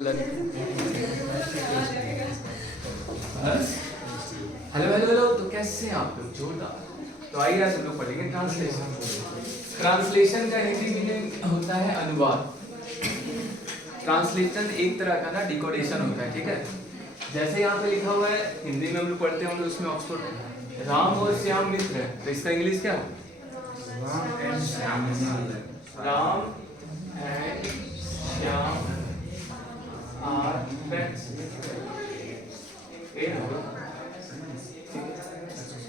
Hello hello hello. तो कैसे हैं आप लोग? जोरदार। तो आइए आज हम लोग पढ़ेंगे ट्रांसलेशन। ट्रांसलेशन का हिंदी मीनिंग होता है अनुवाद। ट्रांसलेशन एक तरह का ना डिकोडेशन होता है, ठीक है। जैसे यहाँ पे लिखा हुआ है, हिंदी में हम लोग पढ़ते होंगे, उसमें ऑक्सफोर्ड राम और श्याम मित्र है, तो इसका इंग्लिश क्या है? Ram and Shyam are friends.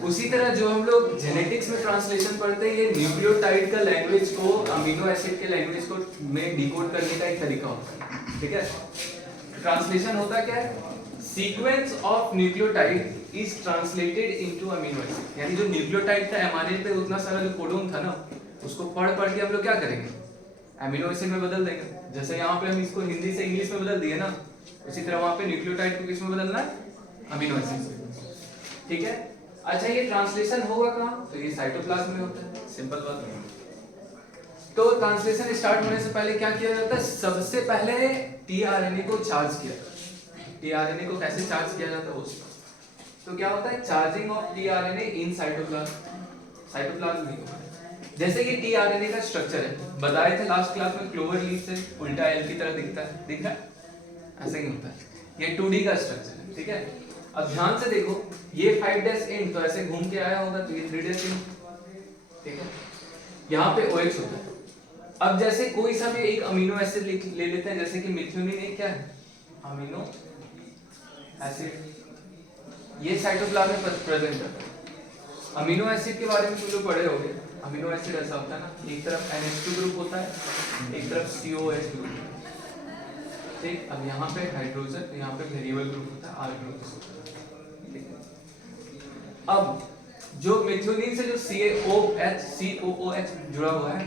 उसी तरह जो हम लोग जेनेटिक्स में ट्रांसलेशन पढ़ते हैं, ये न्यूक्लियोटाइड का लैंग्वेज को अमीनो एसिड के लैंग्वेज को में डिकोड करने का एक तरीका होता है, ठीक है। ट्रांसलेशन होता क्या है? Sequence of nucleotide is translated into amino acid. यानी जो न्यूक्लियोटाइड था, एमआरएनए पे उतना सारा जो कोडोन था ना, उसको पढ़ के हम लोग क्या करेंगे? अमीनो एसिड में बदल देंगे। जैसे यहाँ पे हम इसको हिंदी से इंग्लिश में बदल दिए ना, उसी तरह वहां पे न्यूक्लियोटाइड को किस में बदलना है? अमीनो एसिड, ठीक है। अच्छा, ये ट्रांसलेशन होगा कहाँ? तो ये साइटोप्लाज्म में होता है, सिंपल बात है। तो ट्रांसलेशन स्टार्ट होने से पहले क्या किया जाता है? सबसे पहले टीआरएनए को चार्ज किया जाता है। टीआरएनए को कैसे चार्ज किया जाता है? तो क्या होता है? Charging of tRNA in cytoplasm. Cytoplasm नहीं होता। जैसे ये टीआरएनए का स्ट्रक्चर है, बताए थे लास्ट क्लास में, क्लोवर लीफ से उल्टा एल की तरह दिखता है, दिख रहा है? ऐसे ही होता है। ये 2D का स्ट्रक्चर है, ठीक है। अब ध्यान से देखो, ये 5' एंड तो ऐसे घूम के आया होगा, तो ये 3' एंड, ठीक है। यहाँ पे OH होता है। अब जैसे कोई सा भी एक अमीनो एसिड ले लेते हैं, जैसे कि मिथ्योनिन एक क्या है? Amino acid. ये साइटोप्लाज्म में प्रेजेंट है। अमीनो एसिड के बारे में तुम लोग पढ़े होंगे। अमीनो एसिड ऐसा होता है ना, एक तरफ NH2 ग्रुप होता है, एक तरफ COH ग्रुप, ठीक। अब यहाँ पे हाइड्रोजन, यहाँ पे वेरिएबल ग्रुप होता है, R ग्रुप, ठीक है। अब जो मिथ्योनिन से जो COOH जुड़ा हुआ है,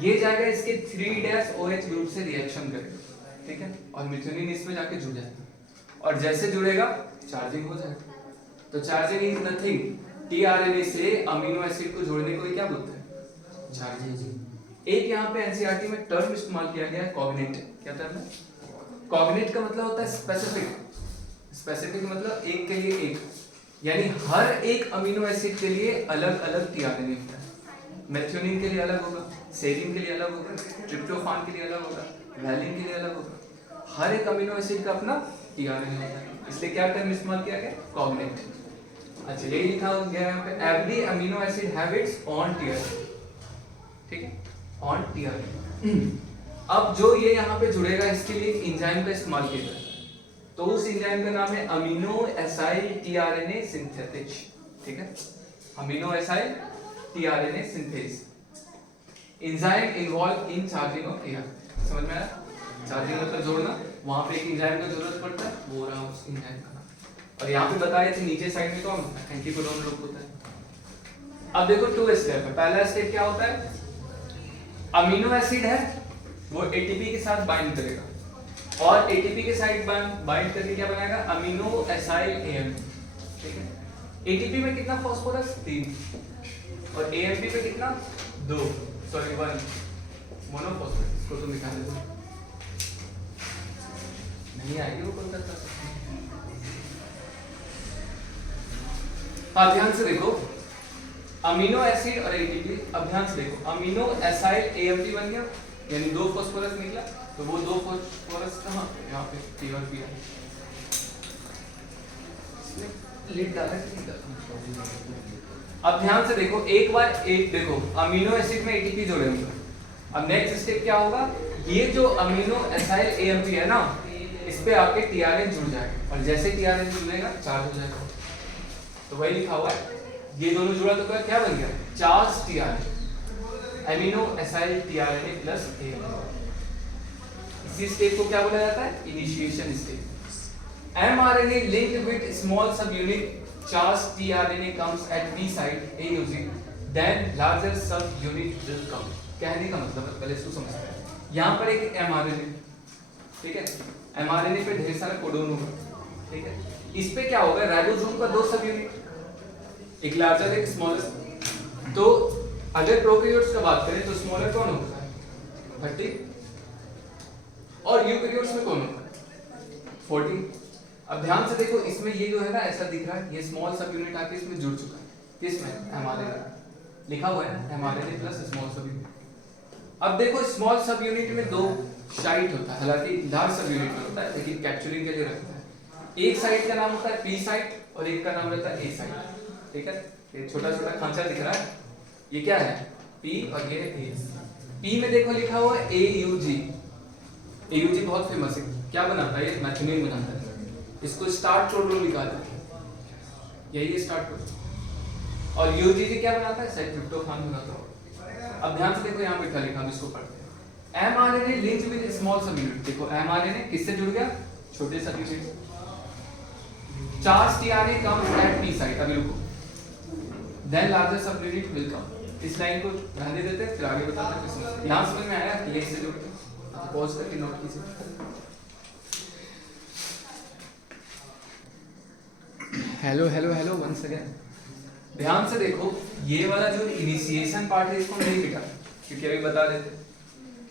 ये जाएगा इसके 3' ग्रुप से रिएक्शन करेगा, ठीक है। और मिथ्योनिन इसमें जाके जुड़ जाएगा, और जैसे जुड़ेगा चार्जिंग हो जाएगा। तो चार्जिंग इज नथिंग, टीआरएनए से अमीनो एसिड को जोड़ने को क्या बोलते हैं? चार्जिंग। एक यहाँ पे एनसीईआरटी में टर्म इस्तेमाल किया गया है, कॉग्नेट। क्या टर्म है? कॉग्नेट का मतलब होता है स्पेसिफिक। स्पेसिफिक मतलब एक के लिए एक, यानी हर एक अमीनो एसिड के लिए अलग अलग टीआरएनए होता है। मेथियोनिन के लिए अलग होगा, सेरीन के लिए अलग होगा, ट्रिप्टोफान के लिए अलग होगा, वैलिन के लिए अलग होगा। हर एक अमीनो एसिड का अपना टीआरएनए होता है, इसलिए क्या टर्म इस्तेमाल किया गया? कॉग्नेट। अच्छा, यही लिखा गया है यहाँ पे, every amino acid have it's on tRNA, ठीक है, ऑन टीआरएनए। अब जो ये यहाँ पे जुड़ेगा, इसके लिए एक एंजाइम का इस्तेमाल किया जाता है, तो उस एंजाइम का नाम है अमीनो एसाइल टीआरएनए सिंथेसिस, ठीक है। Amino acyl tRNA synthesis enzyme involve in charging of tRNA. समझ में आया? चार्जिंग मतलब जोड़ना, वहां पे एक एंजाइम का जरूरत पड़ता है, वो रहा उस एंजाइम का। और यहाँ पे बताया थे नीचे साइड में कौन होता है? एंटीकोडोन ग्रुप होता है। अब देखो 2 स्टेप है। पहला स्टेप क्या होता है? अमीनो एसिड है, वो एटीपी के साथ बाइंड करेगा, और एटीपी के साथ बाइंड करके क्या बनाएगा? अमीनो एसाइल AMP, ठीक है। एटीपी में कितना फास्फोरस? 3, और AMP पे कितना? 2, सॉरी 1 मोनोफॉस्फेट। इसको तुम निकाल दो, नहीं आएगी वो कोलकाता। हाँ, ध्यान से देखो, अमीनो एसिड और एटीपी। अब ध्यान से देखो, अमीनो एसाइल AMP बन गया, यानी 2 फास्फोरस निकला, तो वो 2 फास्फोरस कहाँ? यहाँ पे T1 P है। लीड डाला कि नहीं डाला? अब ध्यान से देखो, एक बार एक देखो, अमीनो एसिड में एटीपी जोड़े होंगे। अब नेक्स्ट स्टेप क्या होगा? ये जो अमीनो एसाइल AMP है ना, इस पे आके टीआरएन जुड़ जाएगा, और जैसे टीआरएन जुड़ेगा चार्ज हो जाएगा। तो वही लिखा हुआ है, ये दोनों जुड़ा तो क्या बन गया? Charge TRN, amino acyl tRNA plus AMP। इसी स्टेप को क्या बोला जाता है? Initiation step. mRNA linked with small subunit charged tRNA comes at P site A using, then larger subunit will come। कहने का मतलब है, पहले इसको समझते हैं। यहाँ पर एक mRNA, ठीक है, mRNA पे ढेर सारा कोडोन होगा, ठीक है। इस पे क्या होगा? राइबोसोम का 2 सबयूनिट, एक लार्जर एक स्मॉलर। तो अगर प्रोकैरियोट्स का बात करें तो स्मॉलर कौन होता है? 30, और यूकैरियोट्स में कौन होता है? 14। अब ध्यान से देखो, इसमें ये जो है ना ऐसा दिख रहा है, ये स्मॉल सब यूनिट आके इसमें जुड़ चुका है। किसमें? mRNA लिखा हुआ है ना, mRNA प्लस स्मॉल सब यूनिट। अब देखो स्मॉल सब यूनिट में दो साइट होता है, हालांकि लार्ज सब यूनिट में होता है, लेकिन कैप्चरिंग के लिए रखता है। एक साइट का नाम होता है पी साइट और एक का नाम रहता है ए साइट। ठीक है, ये छोटा छोटा खांचा दिख रहा है, ये क्या है? पी और ये ए। पी में देखो लिखा हुआ है AUG। AUG बहुत फेमस है, क्या बनाता है? ये मैथिओनिन बनाता है। इसको स्टार्ट प्रोड्रोम भी कहा जाता है, यही है स्टार्ट प्रोड्रोम। और UGG क्या बनाता है? साइक्लोट्रिप्टोफान बनाता है। अब ध्यान से देखो यहाँ पे क्या लिखा, हम इसको पढ़ते हैं। mRNA linked with small subunit। देखो mRNA किससे जुड़ गया? छोटे सबयूनिट से। Charged tRNA comes at P site। अभी रुको, then larger subunit will come। इस लाइन को रहने देते हैं, फिर आगे बताते हैं किसमें। यहाँ समझ में आया कि इससे जुड़ते हैं? पॉज करके नोट कीजिए। Hello hello hello once again. ध्यान से देखो, ये वाला जो इनिशिएशन पार्ट है इसको नहीं लिखा क्योंकि अभी बता देते।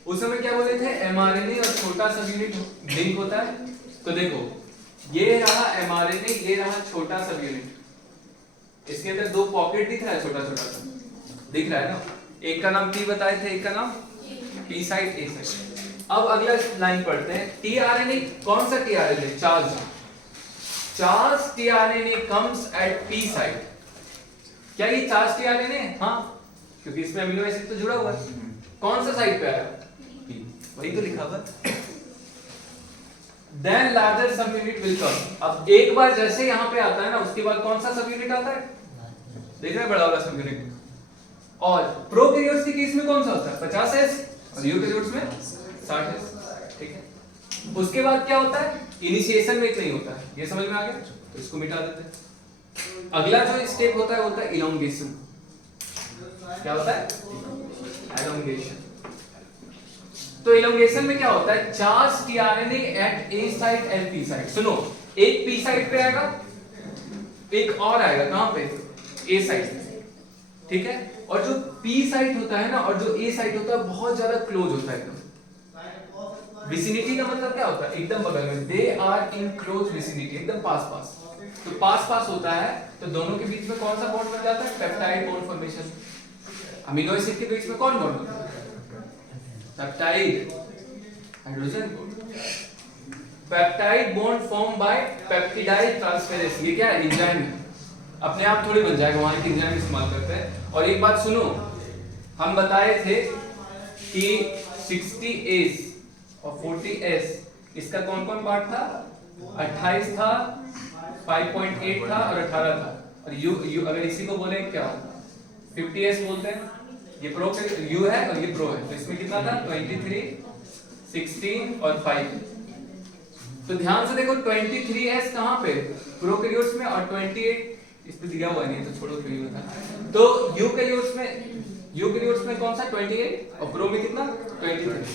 उस समय क्या बोले थे? mRNA और छोटा सब यूनिट लिंक होता है। तो देखो ये रहा mRNA, ये रहा छोटा सब यूनिट। इसके अंदर दो पॉकेट दिख रहा है, छोटा छोटा सा दिख रहा है ना। एक का नाम P बताए थे, एक का नाम P साइट, A साइट। अब अगला लाइन पढ़ते हैं। tRNA, कौन सा tRNA? Charge tRNA comes at P site। क्या ये चार्ज tRNA? हाँ, क्योंकि इसमें अमीनो एसिड तो जुड़ा हुआ है। कौन सा साइट पे आया? P, वही तो लिखा हुआ। Then larger subunit will come। अब एक बार जैसे यहाँ पे आता है ना, उसके बाद कौन सा सबयूनिट आता है? देख रहे हैं, बड़ा वाला सबयूनिट। और प्रोकैरियोट्स के केस में कौन सा होता है? 50S और यूकैरियोट्स में 60S। ठीक है, उसके बाद क्या होता है? इनिशिएशन में नहीं होता है, ये समझ में आ गया? तो इसको मिटा देते हैं। अगला जो स्टेप होता है इलोंगेशन। क्या होता है? एलोंगेशन। तो इलोंगेशन में क्या होता है? Charge tRNA at A site and P site. सुनो, एक P साइट पे आएगा, एक और आएगा कहां पे? A site. ठीक है, और जो P साइट होता है ना और जो A साइट होता है बहुत ज्यादा क्लोज होता है। एकदम विसिनिटी का मतलब क्या होता है? एकदम बगल में। They are in close vicinity, एकदम पास पास। तो पास पास होता है तो दोनों के बीच में कौन सा बॉन्ड बन जाता है? Peptide bond formation. Amino acid के बीच में कौन बॉन्ड होता है? Peptide hydrogen bond. Peptide bond form by peptidyl transferase. ये क्या है? एंजाइम है, अपने आप थोड़ी बन जाएगा, वहां एक एंजाइम इस्तेमाल करते हैं। और एक बात सुनो, हम बताए थे कि 60S और 40S, इसका कौन कौन पार्ट था? 28 था, 5.8 था और 18 था। और U अगर इसी को बोले क्या? 50S बोलते हैं। ये प्रो U है और ये प्रो है, तो इसमें कितना था? 23, 16 और 5। तो ध्यान से देखो 23S कहां पे? प्रोकैरियोट्स में, और 28 इस पे दिया हुआ नहीं तो छोड़ो, क्यों नहीं बता। तो यूकैरियोट्स में कौन सा? 28 और प्रो में कितना? 23।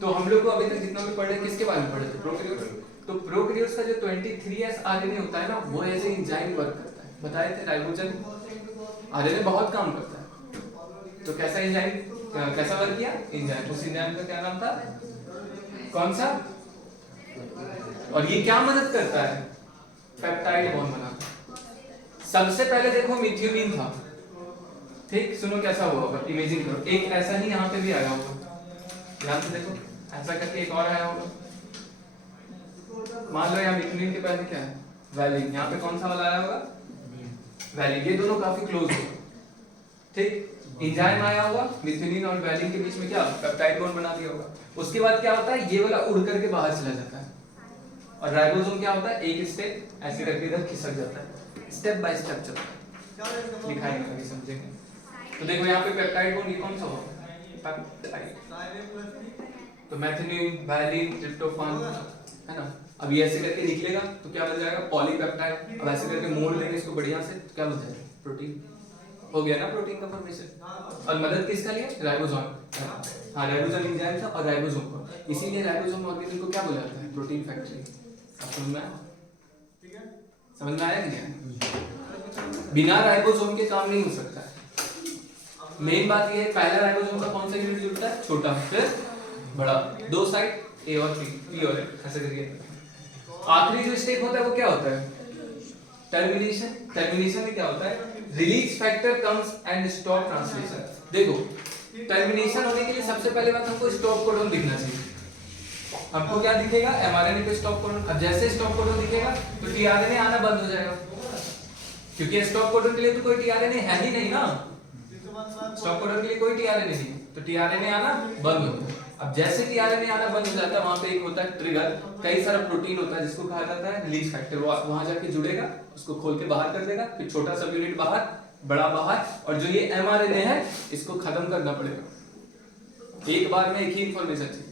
तो हम लोग को अभी तक जितना भी पढ़े किसके बारे में पढ़े थे? प्रोकैरियोट्स। तो प्रोकैरियोट्स का जो 23S RNA होता है ना, वो एज ए एंजाइम वर्क करता है। बताए थे राइबोजन RNA बहुत काम करता है। तो कैसा एंजाइम, कैसा वर्क किया? एंजाइम। उस एंजाइम का क्या नाम था? कौन सा? और ये क्या मदद करता है? पेप्टाइड बॉन्ड बनाता है। सबसे पहले देखो मिथियोनिन था। ठीक, सुनो कैसा हुआ होगा, इमेजिन करो। एक ऐसा ही यहाँ पे भी आया होगा, ध्यान से देखो, ऐसा करके एक और आया होगा। मान लो यहाँ मिथियोनिन के पहले क्या है? वैलिन। यहाँ पे कौन सा वाला आया होगा? वैलिन। ये दोनों काफी क्लोज होगा। ठीक, एंजाइम आया होगा, मिथियोनिन और वैलिन के बीच में क्या? पेप्टाइड बॉन्ड बना दिया होगा। उसके बाद क्या होता है? ये वाला उड़ करके बाहर चला जाता है। और राइबोसोम क्या होता है? एक स्टेप ऐसे करके इधर खिसक जाता है। स्टेप बाय स्टेप चलता है, दिखाएंगे कभी, समझेंगे। तो देखो यहाँ पे पेप्टाइड बॉन्ड, ये कौन सा होगा? पेप्टाइड। तो मैथिओनिन, वैलिन, ट्रिप्टोफान, है ना। अब ये ऐसे करके निकलेगा तो क्या बन जाएगा? पॉलीपेप्टाइड। अब ऐसे करके मोड़ लेंगे इसको बढ़िया से, तो क्या बन जाएगा? प्रोटीन। हो गया ना प्रोटीन का फॉर्मेशन। और मदद किसका लिया? राइबोसोम। हाँ, राइबोसोम एंजाइम था और राइबोसोम को, इसीलिए राइबोसोम ऑर्गेनेल को क्या बोला जाता है? Protein factory. समझ में आया? समझ में आया कि नहीं? बिना राइबोसोम के काम नहीं हो सकता है। मेन बात ये है, पहला राइबोसोम का कौन सा यूनिट जुड़ता है? छोटा, फिर बड़ा। दो साइड A और P और ऐसे करिए। आखिरी जो स्टेप होता है वो क्या होता है? टर्मिनेशन। टर्मिनेशन में क्या होता है? Release factor comes and stop translation. देखो टर्मिनेशन होने के लिए सबसे पहले बात हमको स्टॉप कोडन दिखना चाहिए। हमको क्या दिखेगा? एमआरएनए पे स्टॉप कोडन। अब जैसे स्टॉप कोडन दिखेगा तो टीआरएनए आना बंद हो जाएगा, क्योंकि स्टॉप कोडन के लिए तो कोई टीआरएनए है ही नहीं ना। स्टॉप कोडन के लिए कोई टीआरएनए नहीं, तो टीआरएनए आना बंद हो गया। अब जैसे टीआरएनए आना बंद हो जाता है, वहां पे एक होता है ट्रिगर, कई सारा प्रोटीन होता है जिसको कहा जाता है रिलीज फैक्टर। वो वहां जाके जुड़ेगा, उसको खोल के बाहर कर देगा, फिर छोटा सब यूनिट बाहर, बड़ा बाहर, और जो ये एमआरएनए है इसको खत्म करना पड़ेगा। एक बार में एक ही इंफॉर्मेशन चाहिए,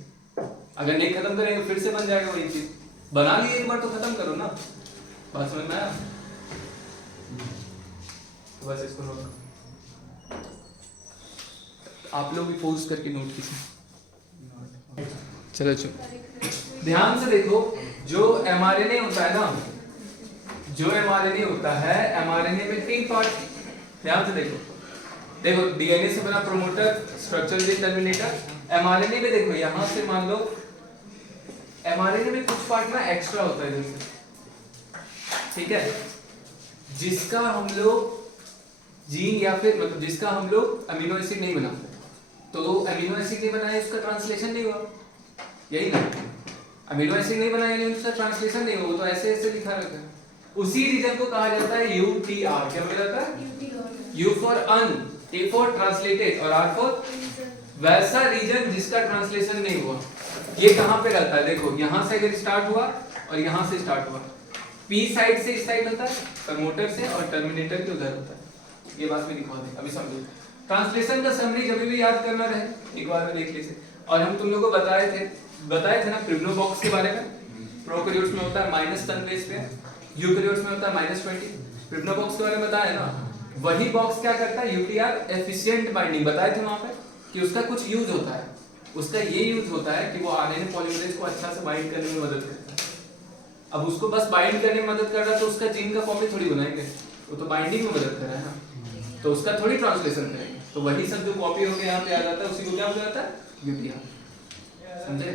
अगर नहीं खत्म करेंगे फिर से बन जाएगा वही चीज। बना लिए एक बार तो खत्म करो ना। बात समझ में आया? तो बस इसको नोट आप लोग भी पोस्ट करके नोट कीजिए। चलो चलो ध्यान से देखो, जो एमआरएनए होता है ना, जो एमआरएनए होता है, एमआरएनए में 3 पार्ट। ध्यान से देखो, देखो डीएनए से बना प्रोमोटर, स्ट्रक्चरल टर्मिनेटर। एमआरएनए में देखो यहां से मान लो एमआरएनए में कुछ पार्ट ना एक्स्ट्रा होता है जैसे, ठीक है, जिसका हम लोग जीन या फिर मतलब जिसका हम लोग अमीनो एसिड नहीं बनाते, तो अमीनो एसिड नहीं बनाए उसका ट्रांसलेशन नहीं हुआ, यही ना। अमीनो एसिड नहीं बनाए यानी उसका ट्रांसलेशन नहीं हुआ, तो ऐसे ऐसे लिखा रहता है। उसी रीजन को कहा जाता है यूटीआर। क्या बोला जाता है? You for on, T for translated और आर फॉर वैसा रीजन जिसका ट्रांसलेशन नहीं हुआ। ये कहां पे रहता है? देखो यहां से अगर स्टार्ट हुआ और यहां से स्टार्ट हुआ, पी साइड से इस साइड होता है, प्रमोटर से, और टर्मिनेटर के उधर होता है। ये बात भी दिखा दें, अभी समझो। ट्रांसलेशन का समरी जब भी याद करना रहे एक बार में देख लीजिए। और हम तुम लोगों को बताए थे ना क्रिब्नो बॉक्स के बारे में। प्रोकैरियोट्स में होता है -10 बेस पे, यूकैरियोट्स में होता है -20। क्रिब्नो बॉक्स के बारे में बताया ना, वही बॉक्स क्या करता है? यूटीआर एफिशिएंट बाइंडिंग बताए थे वहां पे कि उसका कुछ यूज होता है। उसका ये यूज होता है कि वो आरएनए पॉलीमरेज को अच्छा से बाइंड करने में मदद करता है। अब उसको बस बाइंड करने में मदद कर रहा है तो उसका जीन का कॉपी थोड़ी बनाएंगे, वो तो बाइंडिंग में मदद कर रहा है ना, तो उसका थोड़ी ट्रांसलेशन करेंगे। तो वही सब जो कॉपी होकर यहाँ पे आ जाता है उसी को क्या बोला जाता है? यूटीआर। समझे?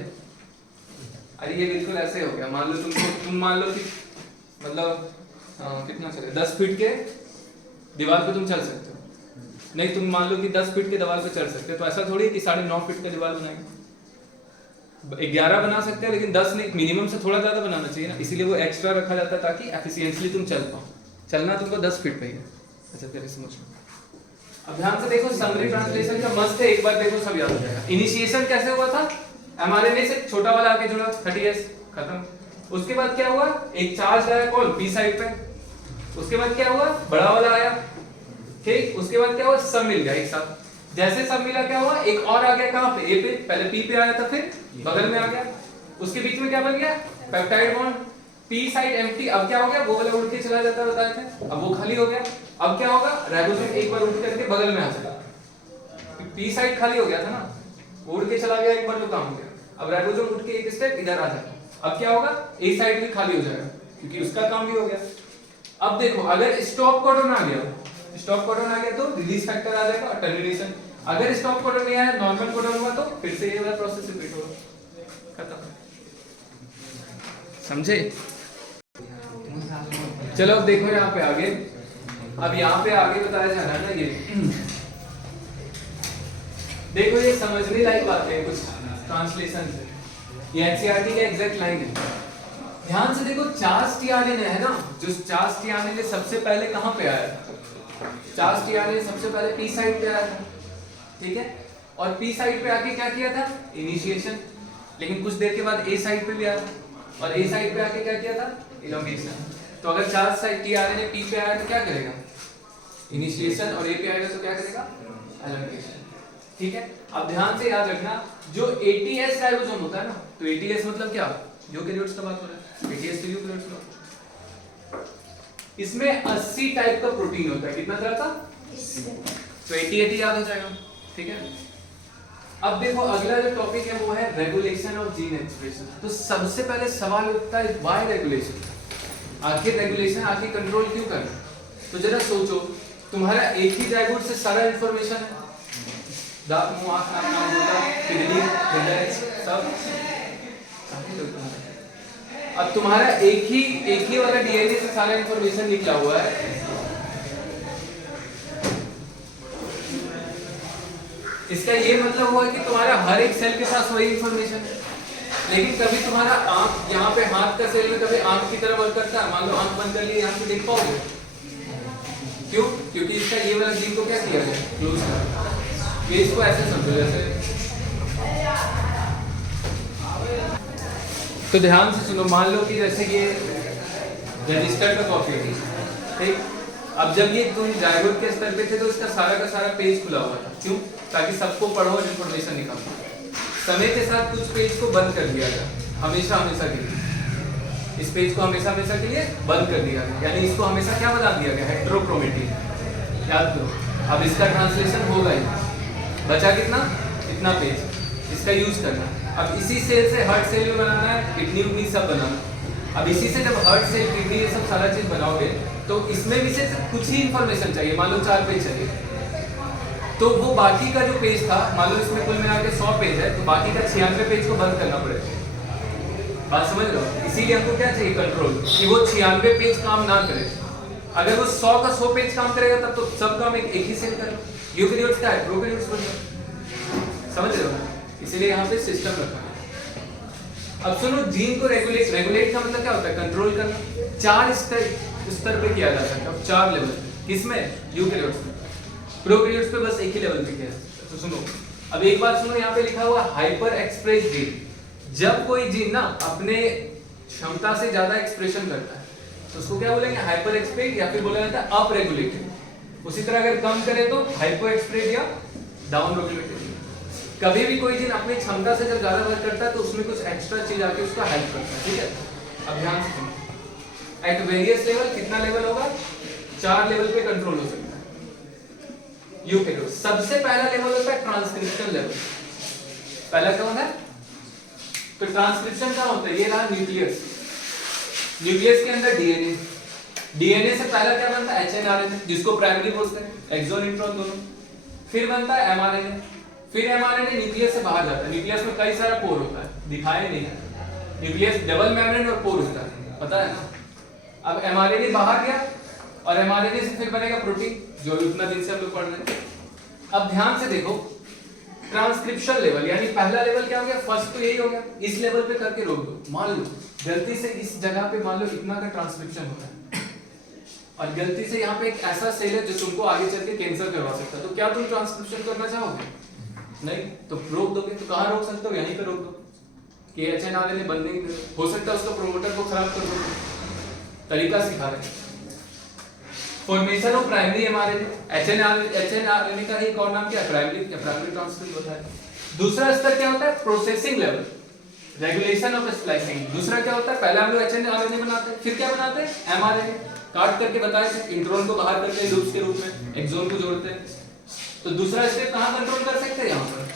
अरे ये बिल्कुल ऐसे हो गया, मान लो तुम मान लो कि मतलब कितना चले 10 फीट के दीवार पे तुम चल सकते हो, नहीं तुम मान लो कि 10 फीट के दीवार पे चढ़ सकते हो, तो ऐसा थोड़ी है कि 9.5 फीट का दीवार बनाएंगे। 11 बना सकते हैं लेकिन 10 नहीं, मिनिमम से थोड़ा ज्यादा बनाना चाहिए ना, इसीलिए वो एक्स्ट्रा रखा जाता है ताकि एफिशिएंटली तुम चल पाओ। चलना तुमको 10 फीट पे ही है। अच्छा तेरे समझ में। अब ध्यान से देखो, समरी ट्रांसलेशन का मस्त है, एक बार देखो सब याद हो जाएगा। इनिशिएशन कैसे हुआ था? एमआरएनए से छोटा वाला आके जुड़ा, 30S खत्म। उसके बाद क्या हुआ? एक चार्ज आया कौन? पी साइड पे। उसके बाद क्या हुआ? बड़ा वाला आया, ठीक। उसके बाद क्या हुआ? सब मिल गया एक साथ। जैसे सब मिला क्या हुआ? एक और आ गया, कहां पे? ए पे। पहले पी पे आया था, फिर बगल में आ गया। उसके बीच में क्या बन गया? Peptide bond. P side empty. अब क्या हो गया? वो वाला उड़ के चला जाता है, बताए थे, अब वो खाली हो गया। अब क्या होगा? राइबोसोम एक बार उड़ करके बगल में आ जाएगा। पी साइड खाली हो गया था ना, उड़ के चला गया एक बार, तो काम हो गया। अब राइबोसोम उठ के एक स्टेप इधर आ जाएगा। अब क्या होगा? ए साइड भी खाली हो जाएगा क्योंकि उसका काम भी हो गया। अब देखो, अगर स्टॉप कोडन आ गया, स्टॉप कोडन आ गया तो रिलीज फैक्टर आ जाएगा और टर्मिनेशन। अगर स्टॉप कोडन नहीं आया, नॉर्मल कोडन हुआ, तो फिर से ये वाला प्रोसेस रिपीट होगा, खत्म। समझे? चलो अब देखो यहाँ पे आगे, अब यहाँ पे आगे बताया जा रहा है ना, ये देखो, ये समझने लायक बात है कुछ ट्रांसलेशन से। ये एनसीईआरटी का एग्जैक्ट लाइन है। ध्यान से देखो, चार्ज टीआरएनए है ना, जो चार्ज टीआरएनए सबसे पहले कहां पे आया था? चार्ज टीआरएनए सबसे पहले पी साइड पे आया था, ठीक है। और पी साइड पे आके क्या किया था? इनिशिएशन। लेकिन कुछ देर के बाद ए साइड पे भी आया, और ए साइड पे आके क्या किया था? इलोंगेशन। तो अगर चार्ज साइड टीआरएनए पी पे आया तो क्या करेगा? इनिशिएशन। और ए पे आएगा तो क्या करेगा? इलोंगेशन, ठीक है। अब ध्यान से याद रखना, जो एटीएस राइबोसोम होता है ना, तो एटीएस मतलब क्या? यूकैरियोट्स का बात हो रहा है, एटीएस तो यूकैरियोट्स का। इसमें 80 टाइप का प्रोटीन होता है। कितना तरह का? तो 80 याद हो जाएगा, ठीक है। अब देखो, अगला जो टॉपिक है वो है रेगुलेशन ऑफ जीन एक्सप्रेशन। तो सबसे पहले सवाल उठता है, व्हाई रेगुलेशन? आखिर रेगुलेशन, आखिर कंट्रोल क्यों करना? तो जरा सोचो, तुम्हारा एक ही जायगोट से सारा इंफॉर्मेशन है, दांत, मुंह, आंख, नाक, कान, किडनी, हृदय, सब अब तुम्हारा एक ही वाला डीएनए से सारा इंफॉर्मेशन निकला हुआ है। इसका ये मतलब हुआ कि तुम्हारा हर एक सेल के साथ वही इंफॉर्मेशन है, लेकिन कभी तुम्हारा आंख यहाँ पे हाथ का सेल में कभी आंख की तरह वर्क करता है। मान लो आंख बंद कर ली, यहाँ पे देख पाओगे? क्यों? क्योंकि इसका ये वाला जीन को क्या किया गया, क्लोज कर। ये इसको ऐसे समझो जैसे, तो ध्यान से सुनो। मान लो कि जैसे ये रजिस्टर का कॉपी थी, ठीक? अब जब ये तुम जायगोट के स्तर पे थे तो इसका सारा का सारा पेज खुला हुआ था। क्यों? ताकि सबको पढ़ो और इंफॉर्मेशन निकालो। समय के साथ कुछ पेज को बंद कर दिया गया, हमेशा हमेशा के लिए। इस पेज को हमेशा हमेशा के लिए बंद कर दिया गया, यानी इसको हमेशा क्या बना दिया गया, हेटेरोक्रोमेटिक। याद करो। अब इसका ट्रांसलेशन होगा ही, बचा कितना, इतना पेज, इसका यूज करना। अब इसी सेल से हर्ट सेल में बनाना है, किडनी उडनी सब बनाना। अब इसी से जब हर्ट सेल, किडनी, ये सब सारा चीज बनाओगे तो इसमें भी से कुछ ही इंफॉर्मेशन चाहिए। मान लो 4 पेज चाहिए, तो वो बाकी का जो पेज था, मान लो इसमें कुल मिला के 100 पेज है, तो बाकी का 96 पेज को बंद करना पड़ेगा। बात समझ लो। इसीलिए हमको क्या चाहिए, कंट्रोल, कि वो 96 पेज काम ना करे। अगर वो 100 का 100 पेज काम करेगा तब तो सब काम एक ही सेल करो। यूकेरियोट्स क्या है, प्रोकैरियोट्स बन, समझ रहे हो? इसीलिए यहाँ पे सिस्टम रखा है। अब सुनो, जीन को रेगुलेट का मतलब क्या होता है, कंट्रोल करना। 4 स्तर पे किया जाता है, 4 लेवल पे। किसमें, यूकेरियोट्स में। प्रोकैरियोट्स पे बस एक ही लेवल पे किया जाता है। तो सुनो, अब एक बात सुनो, यहाँ पे लिखा हुआ हाइपर एक्सप्रेस जीन। जब कोई जीन ना अपने क्षमता से ज्यादा एक्सप्रेशन करता है तो उसको क्या बोलेंगे, हाइपर एक्सप्रेस, या फिर बोला जाता है अप रेगुलेटेड। उसी तरह अगर कम करे तो हाइपर एक्सप्रेस या डाउन रेगुलेटेड। कभी भी कोई जीन अपनी क्षमता से जब ज्यादा वर्क करता है तो उसमें कुछ एक्स्ट्रा चीज आके उसका हेल्प करता है, ठीक है? अब ध्यान से सुनो, एट वेरियस लेवल, कितना लेवल होगा, 4 लेवल पे कंट्रोल हो सकता है यूकेरियोट। सबसे पहला लेवल होता है ट्रांसक्रिप्शन लेवल। पहला कौन है, तो ट्रांसक्रिप्शन क्या होता है, ये रहा न्यूक्लियस। न्यूक्लियस के अंदर डीएनए, डीएनए से पहला क्या बनता है, एचएनआरएनए, जिसको प्राइमरी बोलते हैं, एक्सॉन इंट्रॉन दोनों। फिर बनता है एमआरएनए, फिर एमआरएनए न्यूक्लियस से बाहर जाता है। न्यूक्लियस में कई सारा पोर होता है, दिखाए नहीं है। न्यूक्लियस डबल मेम्ब्रेन और पोर होता है, पता है ना? अब एमआरएनए बाहर गया और एमआरएनए से फिर बनेगा प्रोटीन, जो उतना दिन से हम लोग पढ़ रहे हैं। अब ध्यान से देखो, ट्रांसक्रिप्शन लेवल, यानी पहला लेवल क्या हो गया, फर्स्ट तो यही हो गया। इस लेवल पे करके रोक दो। मान लो गलती से इस जगह पे मान लो इतना का ट्रांसक्रिप्शन होता है और गलती से यहाँ पे एक ऐसा सेल है जो तुमको आगे चल के कैंसर करवा सकता है, तो क्या तुम ट्रांसक्रिप्शन करना चाहोगे? नहीं, तो रोक दोगे। तो कहाँ रोक सकते हो, यहीं पे रोक दो कि एचएनआरएनए बनने नहीं हो सकता, उसका प्रोमोटर को खराब कर दो। तरीका सिखा रहे हैं। Formation of primary mRNA, hnRNA का एक और नाम क्या है, प्राइमरी ट्रांसक्रिप्ट होता है। दूसरा स्तर क्या होता है, processing level, regulation of splicing. दूसरा क्या होता है, पहले हम लोग एचएनआरएनए बनाते हैं, फिर क्या बनाते हैं, एमआरएनए काट करके बताए थे, इंट्रॉन को बाहर करके लूप्स के रूप में एक्सॉन को जोड़ते हैं। तो दूसरा स्टेप कहां कंट्रोल कर सकते हैं, यहां पर।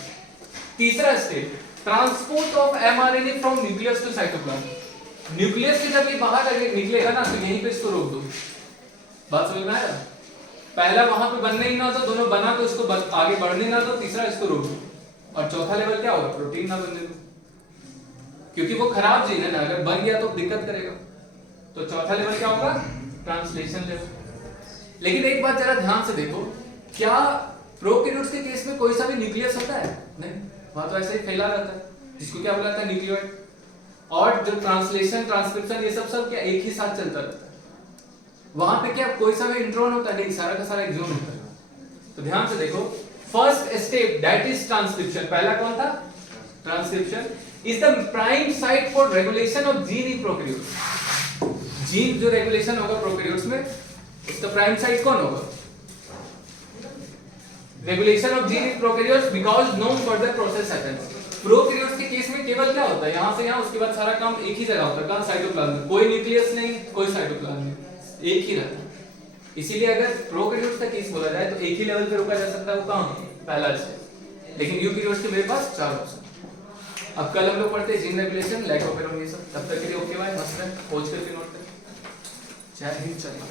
तीसरा step, transport of mRNA from nucleus to cytoplasm. Nucleus से जब ये बाहर निकलेगा ना, तो यहीं पे इसको रोक दो। बात समझ में आया? पहला वहां पे बनने ही ना तो दोनों बना तो इसको आगे बढ़ने ना तो, तीसरा इसको रोक दो। और चौथा लेवल क्या होगा, प्रोटीन ना बनने दो, क्योंकि वो खराब जीन है ना, अगर बन गया तो दिक्कत करेगा। तो चौथा लेवल क्या होगा, ट्रांसलेशन लेवल। लेकिन एक बात जरा ध्यान से देखो, क्या प्रोकैरियोट्स के केस में कोई सा भी न्यूक्लियस होता है? नहीं, वहां तो ऐसे ही फैला रहता है, जिसको क्या बोला जाता है, न्यूक्लियोइड। और जो ट्रांसलेशन, ट्रांसक्रिप्शन, ये सब क्या एक ही साथ चलता रहता है। वहां पे क्या कोई सा भी इंट्रॉन होता है? नहीं, सारा का सारा एक्सॉन होता है। तो ध्यान से देखो, first step that is transcription. पहला कौन था, transcription is the prime site for regulation of gene in prokaryotes. Gene जो रेगुलेशन होगा प्रोकैरियोट्स में, उसका प्राइम साइट कौन होगा, regulation of gene in prokaryotes, because no further process happens. Prokaryotes के केस में केवल क्या होता है, यहां से यहां, उसके बाद सारा काम एक ही जगह होता है, कहां, साइटोप्लाज्म। कोई न्यूक्लियस नहीं, कोई साइटोप्लाज्म नहीं, एक ही रहता है। इसीलिए अगर प्रोकैरियोट्स का केस बोला जाए तो एक ही लेवल पे रोका जा सकता है, वो कहां, पहला स्टेप। लेकिन यूकैरियोट्स के मेरे पास 4 ऑप्शन। अब कल हम लोग पढ़ते हैं जीन रेगुलेशन, लैक ऑफ ये सब। तब तक के लिए ओके बाय, मस्त है, खोज करके नोट करें। जय हिंद, चलिए।